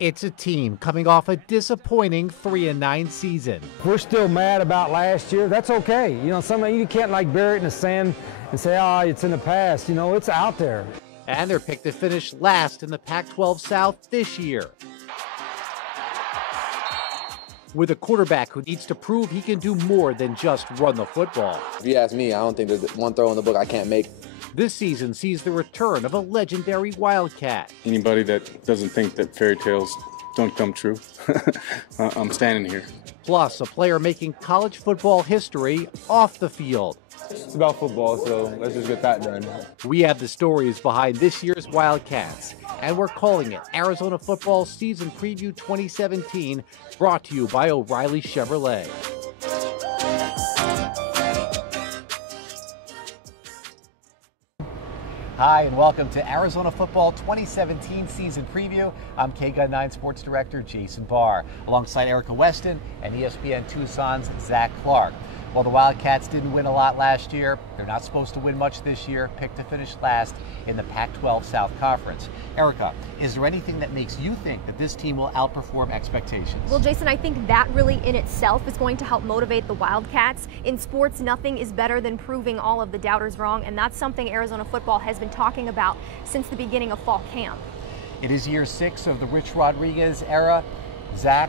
It's a team coming off a disappointing 3-9 season. We're still mad about last year. That's okay. You know, you can't like bury it in the sand and say, oh, it's in the past. You know, it's out there. And they're picked to finish last in the Pac-12 South this year. With a quarterback who needs to prove he can do more than just run the football. If you ask me, I don't think there's one throw in the book I can't make. This season sees the return of a legendary Wildcat. Anybody that doesn't think that fairy tales don't come true, I'm standing here. Plus, a player making college football history off the field. It's about football, so let's just get that done. We have the stories behind this year's Wildcats, and we're calling it Arizona Football Season Preview 2017, brought to you by O'Reilly Chevrolet. Hi, and welcome to Arizona Football 2017 Season Preview. I'm KGUN 9 Sports Director Jason Barr, alongside Erica Weston and ESPN Tucson's Zach Clark. Well, the Wildcats didn't win a lot last year. They're not supposed to win much this year, picked to finish last in the Pac-12 South Conference. Erica, is there anything that makes you think that this team will outperform expectations? Well, Jason, I think that really in itself is going to help motivate the Wildcats. In sports, nothing is better than proving all of the doubters wrong, and that's something Arizona football has been talking about since the beginning of fall camp. It is year 6 of the Rich Rodriguez era. Zach,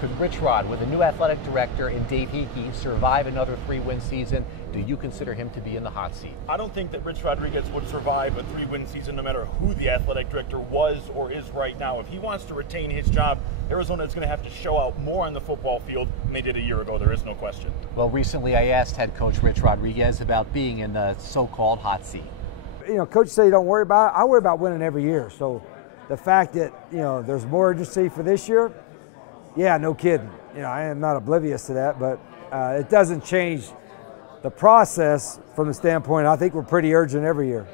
could Rich Rod, with a new athletic director in Dave Hickey, survive another 3-win season? Do you consider him to be in the hot seat? I don't think that Rich Rodriguez would survive a 3-win season no matter who the athletic director was or is right now. If he wants to retain his job, Arizona is going to have to show out more on the football field than they did a year ago. There is no question. Well, recently I asked head coach Rich Rodriguez about being in the so-called hot seat. You know, coaches say you don't worry about it. I worry about winning every year. So the fact that, you know, there's more urgency for this year, yeah, no kidding. You know, I am not oblivious to that, but it doesn't change the process from the standpoint. I think we're pretty urgent every year.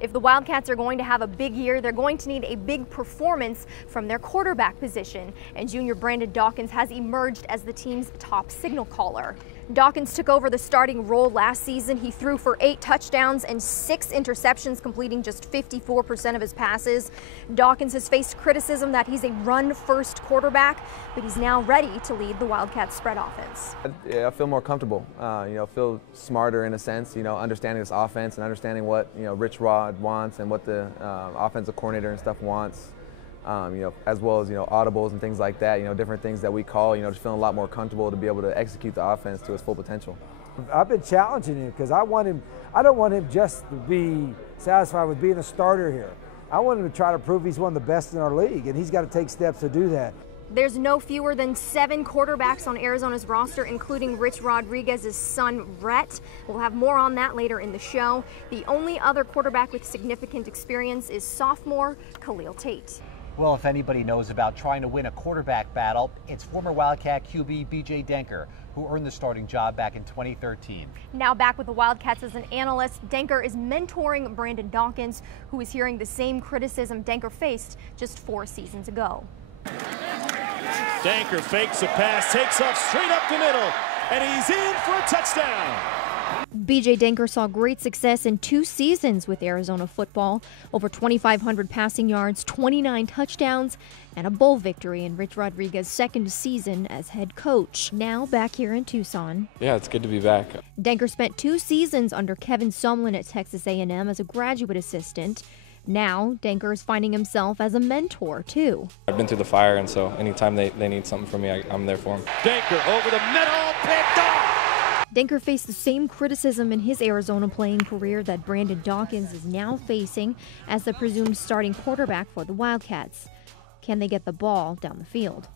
If the Wildcats are going to have a big year, they're going to need a big performance from their quarterback position. And junior Brandon Dawkins has emerged as the team's top signal caller. Dawkins took over the starting role last season. He threw for 8 touchdowns and 6 interceptions, completing just 54% of his passes. Dawkins has faced criticism that he's a run-first quarterback, but he's now ready to lead the Wildcats spread offense. Yeah, I feel more comfortable. Feel smarter in a sense. Understanding this offense and understanding what Rich Rod wants and what the offensive coordinator and stuff wants. As well as audibles and things like that. Different things that we call. Just feeling a lot more comfortable to be able to execute the offense to its full potential. I've been challenging him because I don't want him just to be satisfied with being a starter here. I want him to try to prove he's one of the best in our league, and he's got to take steps to do that. There's no fewer than 7 quarterbacks on Arizona's roster, including Rich Rodriguez's son, Rhett. We'll have more on that later in the show. The only other quarterback with significant experience is sophomore Khalil Tate. Well, if anybody knows about trying to win a quarterback battle, it's former Wildcat QB B.J. Denker, who earned the starting job back in 2013. Now back with the Wildcats as an analyst, Denker is mentoring Brandon Dawkins, who is hearing the same criticism Denker faced just 4 seasons ago. Denker fakes a pass, takes off straight up the middle, and he's in for a touchdown. B.J. Denker saw great success in 2 seasons with Arizona football. Over 2,500 passing yards, 29 touchdowns, and a bowl victory in Rich Rodriguez's second season as head coach. Now back here in Tucson. Yeah, it's good to be back. Denker spent 2 seasons under Kevin Sumlin at Texas A&M as a graduate assistant. Now, Denker is finding himself as a mentor, too. I've been through the fire, and so anytime they need something from me, I'm there for them. Denker over the middle, picked off. Denker faced the same criticism in his Arizona playing career that Brandon Dawkins is now facing as the presumed starting quarterback for the Wildcats. Can they get the ball down the field?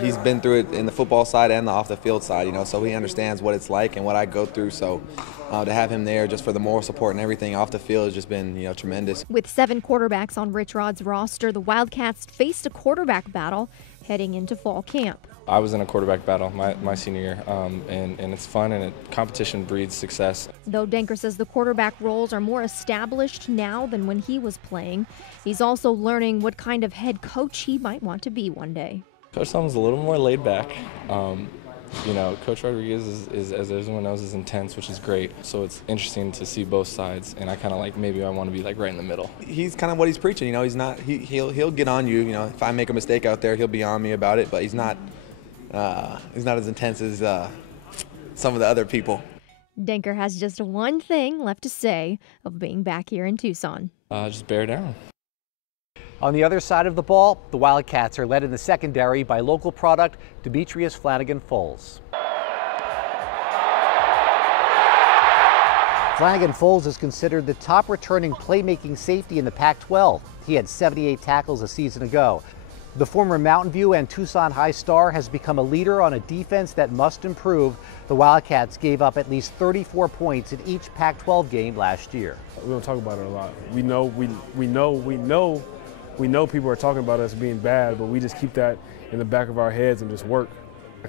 He's been through it in the football side and the off the field side, so he understands what it's like and what I go through. So to have him there just for the moral support and everything off the field has just been, tremendous. With 7 quarterbacks on Rich Rod's roster, the Wildcats faced a quarterback battle heading into fall camp. I was in a quarterback battle my senior year, and it's fun, and competition breeds success. Though Denker says the quarterback roles are more established now than when he was playing, he's also learning what kind of head coach he might want to be one day. Coach Sumlin's a little more laid back. You know, Coach Rodriguez is, as everyone knows, is intense, which is great. So it's interesting to see both sides, and I kind of like, maybe I want to be like right in the middle. He's kind of what he's preaching. You know, he'll get on you. You know, if I make a mistake out there, he'll be on me about it. But he's not as intense as some of the other people. Denker has just one thing left to say of being back here in Tucson. Just bear down. On the other side of the ball, the Wildcats are led in the secondary by local product Demetrius Flanagan-Foles. Flanagan-Foles is considered the top returning playmaking safety in the Pac-12. He had 78 tackles a season ago. The former Mountain View and Tucson High star has become a leader on a defense that must improve. The Wildcats gave up at least 34 points in each Pac-12 game last year. We don't talk about it a lot. We know people are talking about us being bad, but we just keep that in the back of our heads and just work.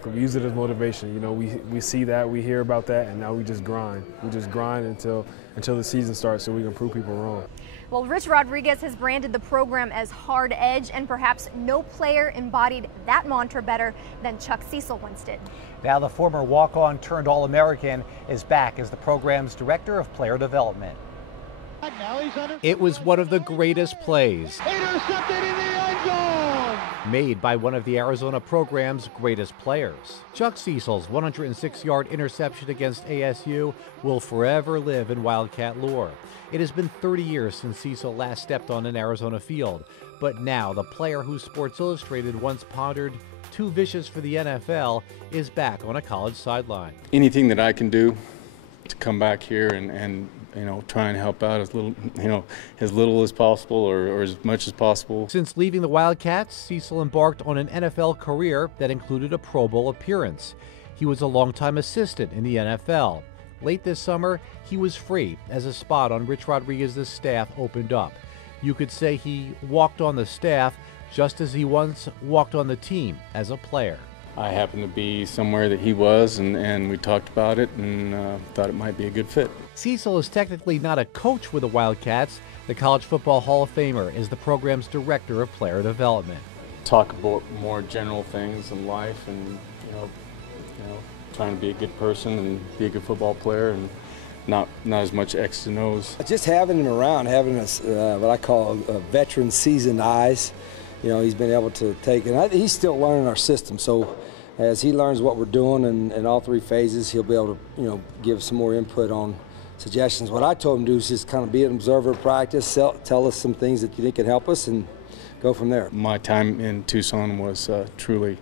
We use it as motivation. You know, we see that, we hear about that, and now we just grind. We just grind until the season starts so we can prove people wrong. Well, Rich Rodriguez has branded the program as hard edge, and perhaps no player embodied that mantra better than Chuck Cecil once did. Now the former walk-on turned All-American is back as the program's Director of Player Development. It was one of the greatest plays made by one of the Arizona program's greatest players. Chuck Cecil's 106-yard interception against ASU will forever live in Wildcat lore. It has been 30 years since Cecil last stepped on an Arizona field, but now the player who Sports Illustrated once pondered too vicious for the NFL is back on a college sideline. Anything that I can do to come back here and you know, try and help out as little as possible or as much as possible. Since leaving the Wildcats, Cecil embarked on an NFL career that included a Pro Bowl appearance. He was a longtime assistant in the NFL. Late this summer, he was free as a spot on Rich Rodriguez's staff opened up. You could say he walked on the staff just as he once walked on the team as a player. I happened to be somewhere that he was, and we talked about it and thought it might be a good fit. Cecil is technically not a coach with the Wildcats. The College Football Hall of Famer is the program's Director of Player Development. Talk about more general things in life, and you know, trying to be a good person and be a good football player, and not as much X's and O's. Just having him around, having what I call veteran seasoned eyes. You know, he's been able to take, and he's still learning our system. So as he learns what we're doing in all three phases, he'll be able to, you know, give some more input on suggestions. What I told him to do is just kind of be an observer of practice, tell us some things that you think could help us, and go from there. My time in Tucson was truly,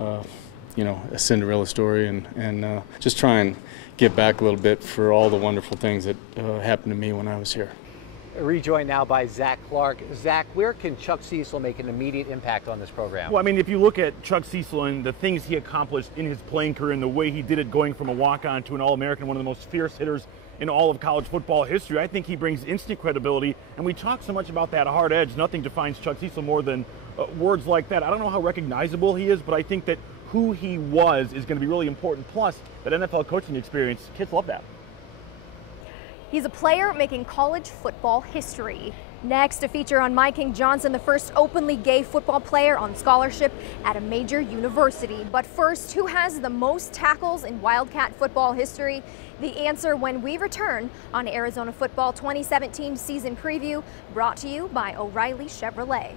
you know, a Cinderella story, and just try and give back a little bit for all the wonderful things that happened to me when I was here. Rejoined now by Zach Clark. Zach, where can Chuck Cecil make an immediate impact on this program? Well, I mean, if you look at Chuck Cecil and the things he accomplished in his playing career and the way he did it, going from a walk-on to an All-American, one of the most fierce hitters in all of college football history, I think he brings instant credibility. And we talk so much about that hard edge. Nothing defines Chuck Cecil more than words like that. I don't know how recognizable he is, but I think that who he was is going to be really important. Plus, that NFL coaching experience, kids love that. He's a player making college football history. Next, a feature on Mikey Johnson, the first openly gay football player on scholarship at a major university. But first, who has the most tackles in Wildcat football history? The answer when we return on Arizona Football 2017 season preview, brought to you by O'Reilly Chevrolet.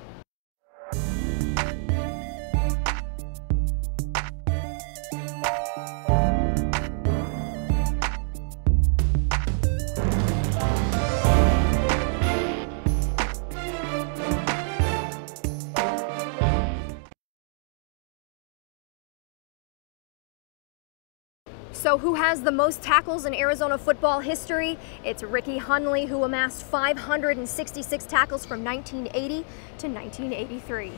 So who has the most tackles in Arizona football history? It's Ricky Hunley, who amassed 566 tackles from 1980 to 1983.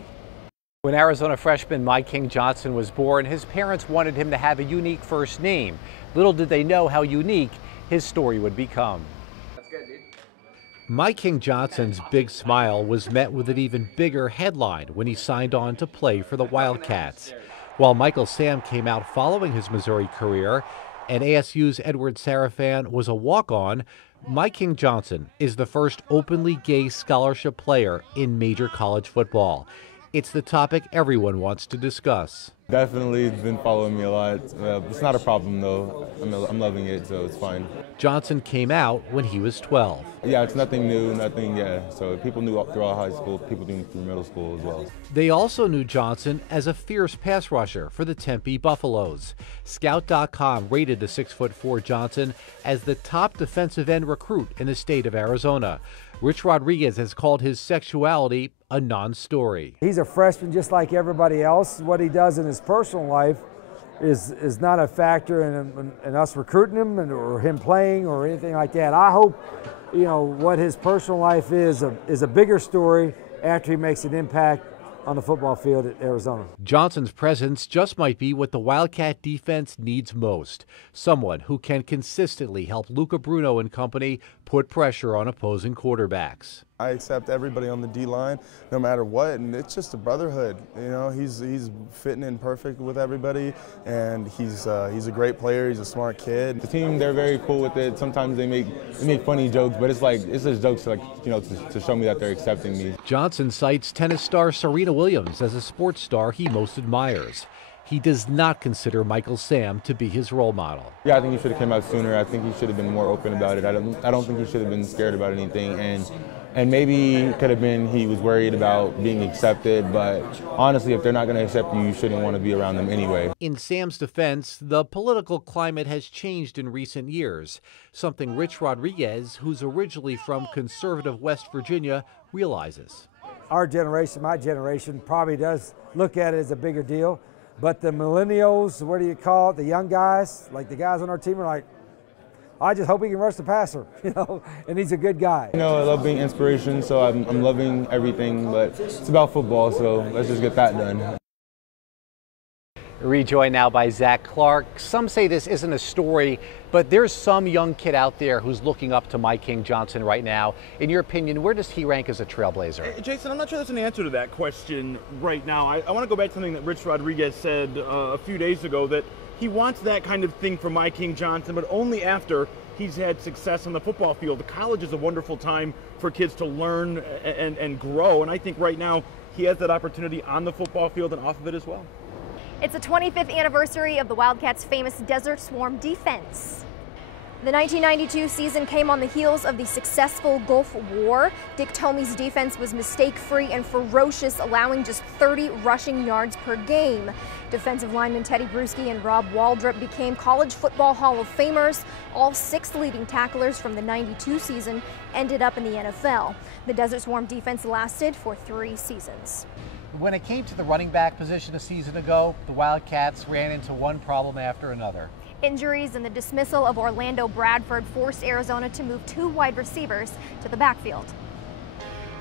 When Arizona freshman Mikey Johnson was born, his parents wanted him to have a unique first name. Little did they know how unique his story would become. That's good, dude. Mikey Johnson's big smile was met with an even bigger headline when he signed on to play for the Wildcats. While Michael Sam came out following his Missouri career and ASU's Edward Sarafan was a walk-on, Mikey Johnson is the first openly gay scholarship player in major college football. It's the topic everyone wants to discuss. Definitely been following me a lot. It's not a problem though. I'm loving it, so it's fine. Johnson came out when he was 12. Yeah, it's nothing new, so people knew throughout high school, people knew through middle school as well. They also knew Johnson as a fierce pass rusher for the Tempe Buffaloes. Scout.com rated the 6'4" Johnson as the top defensive end recruit in the state of Arizona. Rich Rodriguez has called his sexuality a non-story. He's a freshman just like everybody else. What he does in his personal life is not a factor in us recruiting him or him playing or anything like that. I hope, what his personal life is a bigger story after he makes an impact on the football field at Arizona. Johnson's presence just might be what the Wildcat defense needs most. Someone who can consistently help Luca Bruno and company put pressure on opposing quarterbacks. I accept everybody on the D-line, no matter what, and it's just a brotherhood. He's fitting in perfect with everybody, and he's a great player. He's a smart kid. The team, they're very cool with it. Sometimes they make funny jokes, but it's just jokes to show me that they're accepting me. Johnson cites tennis star Serena Williams as a sports star he most admires. He does not consider Michael Sam to be his role model. Yeah, I think he should have come out sooner. I think he should have been more open about it. I don't think he should have been scared about anything. And maybe it could have been he was worried about being accepted, but honestly, if they're not going to accept you, you shouldn't want to be around them anyway. In Sam's defense, the political climate has changed in recent years, something Rich Rodriguez, who's originally from conservative West Virginia, realizes. Our generation, my generation, probably does look at it as a bigger deal, but the millennials, what do you call it, the young guys, like the guys on our team are like, I just hope he can rush the passer, and he's a good guy. I love being inspiration, so I'm loving everything, but it's about football, so let's just get that done. Rejoined now by Zach Clark. Some say this isn't a story, but there's some young kid out there who's looking up to Mikey Johnson right now. In your opinion, where does he rank as a trailblazer? Jason, I'm not sure there's an answer to that question right now. I want to go back to something that Rich Rodriguez said a few days ago, that he wants that kind of thing from Mikey Johnson, but only after he's had success on the football field. The college is a wonderful time for kids to learn and grow, and I think right now he has that opportunity on the football field and off of it as well. It's the 25th anniversary of the Wildcats' famous Desert Swarm defense. The 1992 season came on the heels of the successful Gulf War. Dick Tomey's defense was mistake-free and ferocious, allowing just 30 rushing yards per game. Defensive lineman Teddy Bruschi and Rob Waldrop became College Football Hall of Famers. All 6 leading tacklers from the 92 season ended up in the NFL. The Desert Swarm defense lasted for 3 seasons. When it came to the running back position a season ago, the Wildcats ran into one problem after another. Injuries and the dismissal of Orlando Bradford forced Arizona to move 2 wide receivers to the backfield.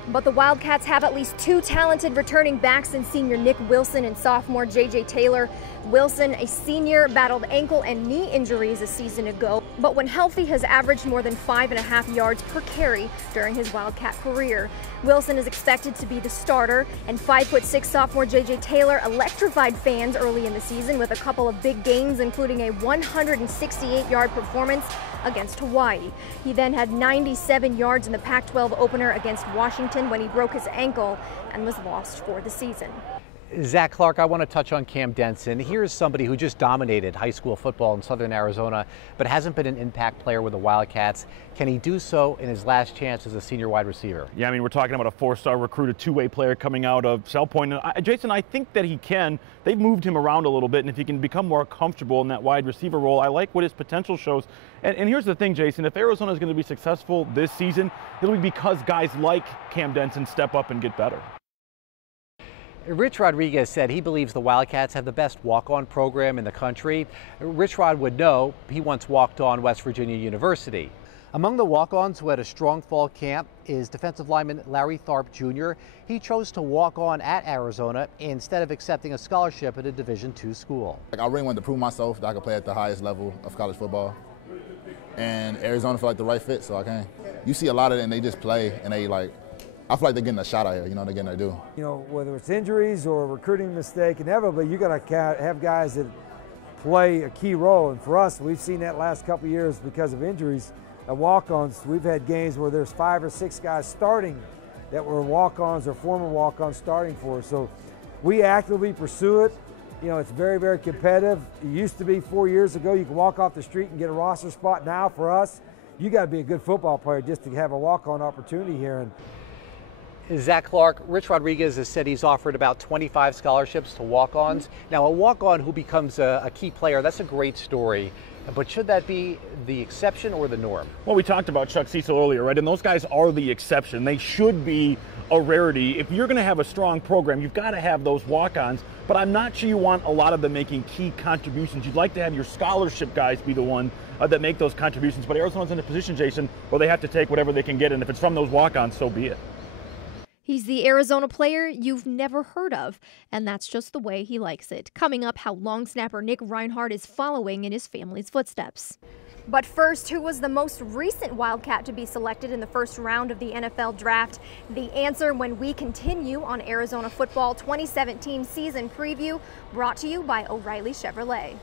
But the Wildcats have at least 2 talented returning backs in senior Nick Wilson and sophomore J.J. Taylor. Wilson, a senior, battled ankle and knee injuries a season ago, but when healthy has averaged more than 5.5 yards per carry during his Wildcat career. Wilson is expected to be the starter, and 5'6" sophomore J.J. Taylor electrified fans early in the season with a couple of big games, including a 168-yard performance against Hawaii. He then had 97 yards in the Pac-12 opener against Washington when he broke his ankle and was lost for the season. Zach Clark, I want to touch on Cam Denson. Here's somebody who just dominated high school football in Southern Arizona, but hasn't been an impact player with the Wildcats. Can he do so in his last chance as a senior wide receiver? Yeah, I mean, we're talking about a 4-star recruit, a 2-way player coming out of Cell Point. Jason, I think that he can. They've moved him around a little bit, and if he can become more comfortable in that wide receiver role, I like what his potential shows. And here's the thing, Jason, if Arizona is going to be successful this season, it'll be because guys like Cam Denson step up and get better. Rich Rodriguez said he believes the Wildcats have the best walk-on program in the country. Rich Rod would know he once walked on West Virginia University. Among the walk-ons who had a strong fall camp is defensive lineman Larry Tharp Jr. He chose to walk on at Arizona instead of accepting a scholarship at a Division II school. I really wanted to prove myself that I could play at the highest level of college football. And Arizona felt like the right fit, so I came. You see a lot of it and they just play and they I feel like they're getting a shot out here, they're getting their due. Whether it's injuries or a recruiting mistake, inevitably you got to have guys that play a key role. And for us, we've seen that last couple of years because of injuries. At walk-ons, we've had games where there's 5 or 6 guys starting that were walk-ons or former walk-ons starting for us. So we actively pursue it. You know, it's very, very competitive. It used to be 4 years ago, you could walk off the street and get a roster spot. Now for us, you got to be a good football player just to have a walk-on opportunity here. And Zach Clark, Rich Rodriguez has said he's offered about 25 scholarships to walk-ons. Now, a walk-on who becomes a key player, that's a great story. But should that be the exception or the norm? Well, we talked about Chuck Cecil earlier, right? And those guys are the exception. They should be a rarity. If you're going to have a strong program, you've got to have those walk-ons. But I'm not sure you want a lot of them making key contributions. You'd like to have your scholarship guys be the one that make those contributions. But Arizona's in a position, Jason, where they have to take whatever they can get. And if it's from those walk-ons, so be it. He's the Arizona player you've never heard of, and that's just the way he likes it. Coming up, how long snapper Nick Reinhardt is following in his family's footsteps. But first, who was the most recent Wildcat to be selected in the first round of the NFL draft? The answer when we continue on Arizona Football 2017 season preview, brought to you by O'Reilly Chevrolet.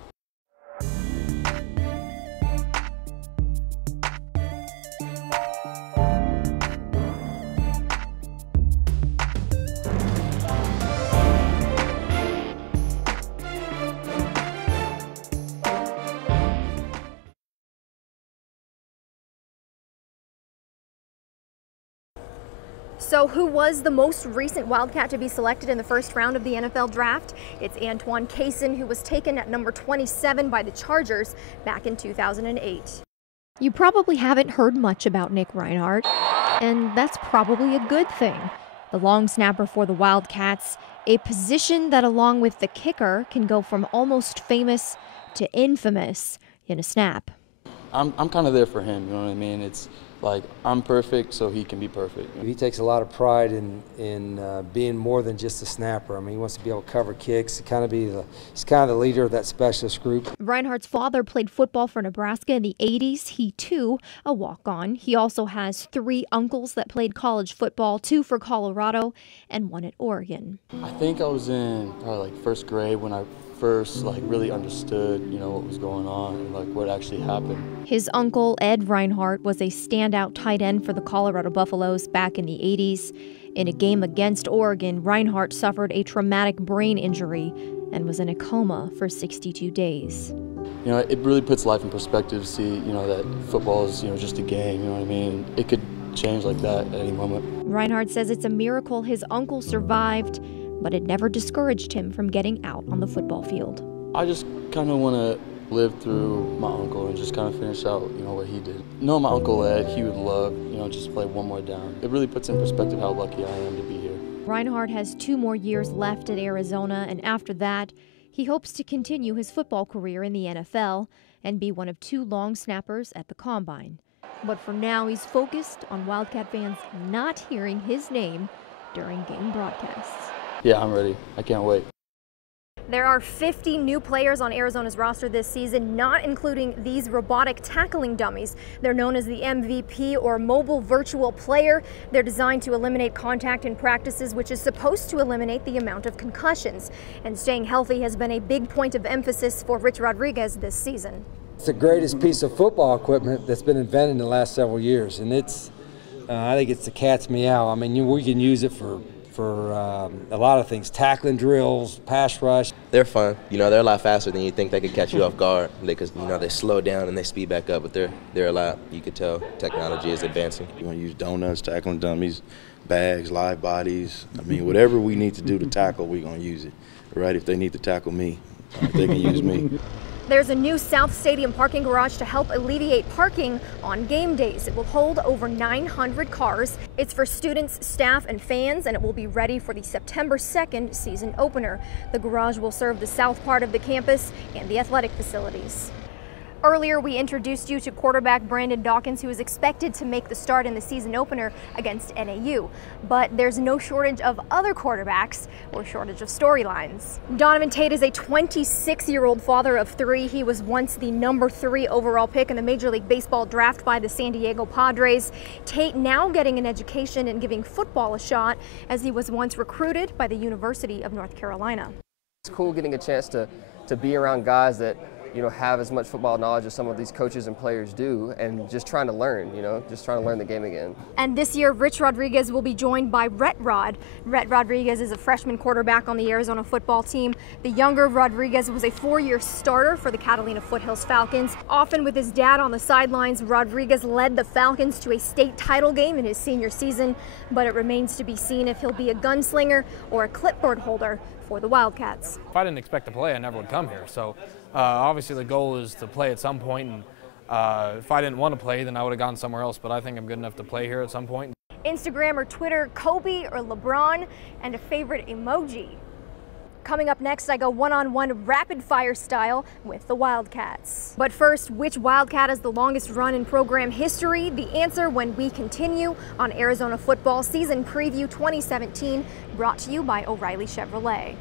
So who was the most recent Wildcat to be selected in the first round of the NFL draft? It's Antoine Cason, who was taken at number 27 by the Chargers back in 2008. You probably haven't heard much about Nick Reinhardt, and that's probably a good thing. The long snapper for the Wildcats, a position that along with the kicker can go from almost famous to infamous in a snap. I'm kind of there for him, you know what I mean? It's like, I'm perfect, so he can be perfect. He takes a lot of pride in being more than just a snapper. I mean, he wants to be able to cover kicks, he's kind of the leader of that specialist group. Reinhardt's father played football for Nebraska in the 80s. He, too, a walk-on. He also has 3 uncles that played college football, 2 for Colorado and 1 at Oregon. I think I was in probably like first grade when I first really understood, you know, what was going on and like what actually happened. His uncle, Ed Reinhardt, was a standout tight end for the Colorado Buffaloes back in the 80s. In a game against Oregon, Reinhardt suffered a traumatic brain injury and was in a coma for 62 days. You know, it really puts life in perspective to see, you know, that football is, you know, just a game, you know what I mean? It could change like that at any moment. Reinhardt says it's a miracle his uncle survived, but it never discouraged him from getting out on the football field. I just kind of want to live through my uncle and just kind of finish out, you know, what he did. No, my Uncle Ed, he would love, you know, just play one more down. It really puts in perspective how lucky I am to be here. Reinhardt has 2 more years left at Arizona, and after that, he hopes to continue his football career in the NFL and be one of 2 long snappers at the Combine. But for now, he's focused on Wildcat fans not hearing his name during game broadcasts. Yeah, I'm ready. I can't wait. There are 50 new players on Arizona's roster this season, not including these robotic tackling dummies. They're known as the MVP, or Mobile Virtual Player. They're designed to eliminate contact in practices, which is supposed to eliminate the amount of concussions. And staying healthy has been a big point of emphasis for Rich Rodriguez this season. It's the greatest piece of football equipment that's been invented in the last several years, and it's, I think it's the cat's meow. I mean, we can use it for a lot of things, tackling drills, pass rush. They're fun. You know, they're a lot faster than you think they could catch you off guard. Because, you know, they slow down and they speed back up, but they're a lot, you could tell technology is advancing. You're going to use donuts, tackling dummies, bags, live bodies. I mean, whatever we need to do to tackle, we're going to use it. Right? If they need to tackle me, they can use me. There's a new South Stadium parking garage to help alleviate parking on game days. It will hold over 900 cars. It's for students, staff, and fans, and it will be ready for the September 2nd season opener. The garage will serve the south part of the campus and the athletic facilities. Earlier, we introduced you to quarterback Brandon Dawkins, who is expected to make the start in the season opener against NAU. But there's no shortage of other quarterbacks or shortage of storylines. Donovan Tate is a 26-year-old father of 3. He was once the number 3 overall pick in the Major League Baseball draft by the San Diego Padres. Tate now getting an education and giving football a shot, as he was once recruited by the University of North Carolina. It's cool getting a chance to be around guys that have as much football knowledge as some of these coaches and players do, and just trying to learn, just trying to learn the game again. And this year, Rich Rodriguez will be joined by Rhett Rod. Rhett Rodriguez is a freshman quarterback on the Arizona football team. The younger Rodriguez was a 4-year starter for the Catalina Foothills Falcons. Often with his dad on the sidelines, Rodriguez led the Falcons to a state title game in his senior season, but it remains to be seen if he'll be a gunslinger or a clipboard holder for the Wildcats. If I didn't expect to play, I never would come here. So obviously the goal is to play at some point, and if I didn't want to play, then I would have gone somewhere else, but I think I'm good enough to play here at some point. Instagram or Twitter, Kobe or LeBron, and a favorite emoji. Coming up next, I go one-on-one rapid fire style with the Wildcats. But first, which Wildcat has the longest run in program history? The answer when we continue on Arizona Football Season Preview 2017, brought to you by O'Reilly Chevrolet.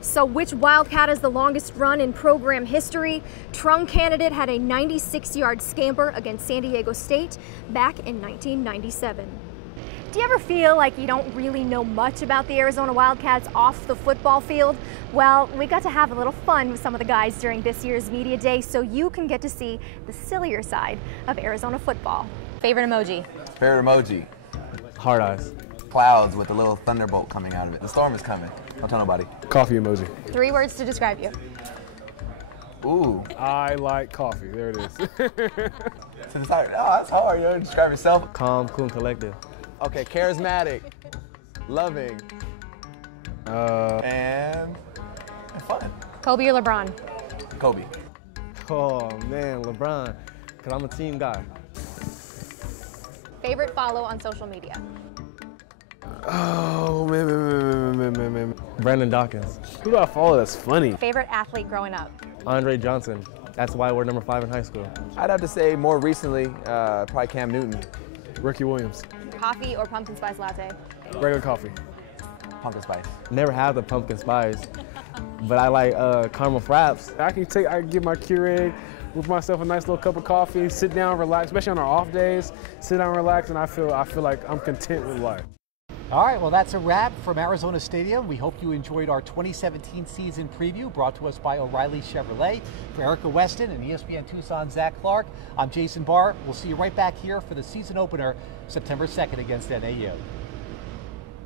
So which Wildcat has the longest run in program history? Trump candidate had a 96-yard scamper against San Diego State back in 1997. Do you ever feel like you don't really know much about the Arizona Wildcats off the football field? Well, we got to have a little fun with some of the guys during this year's Media Day, so you can get to see the sillier side of Arizona football. Favorite emoji? Favorite emoji? Hard eyes. Clouds with a little thunderbolt coming out of it. The storm is coming. Don't tell nobody. Coffee emoji. 3 words to describe you. Ooh. I like coffee. There it is. That's hard. You describe yourself. Calm, cool, and collected. Okay, charismatic, loving, and fun. Kobe or LeBron? Kobe. Oh man, LeBron, because I'm a team guy. Favorite follow on social media? Oh, man. Brandon Dawkins. Who do I follow that's funny? Favorite athlete growing up? Andre Johnson. That's why we're number 5 in high school. I'd have to say more recently, probably Cam Newton. Ricky Williams. Coffee or pumpkin spice latte? Regular coffee. Pumpkin spice. Never had the pumpkin spice, but I like caramel fraps. I can get my Keurig, with myself a nice little cup of coffee, sit down, relax, especially on our off days, sit down, relax, and I feel like I'm content with life. All right, well, that's a wrap from Arizona Stadium. We hope you enjoyed our 2017 season preview brought to us by O'Reilly Chevrolet. For Erica Weston and ESPN Tucson Zach Clark, I'm Jason Barr. We'll see you right back here for the season opener September 2nd against NAU.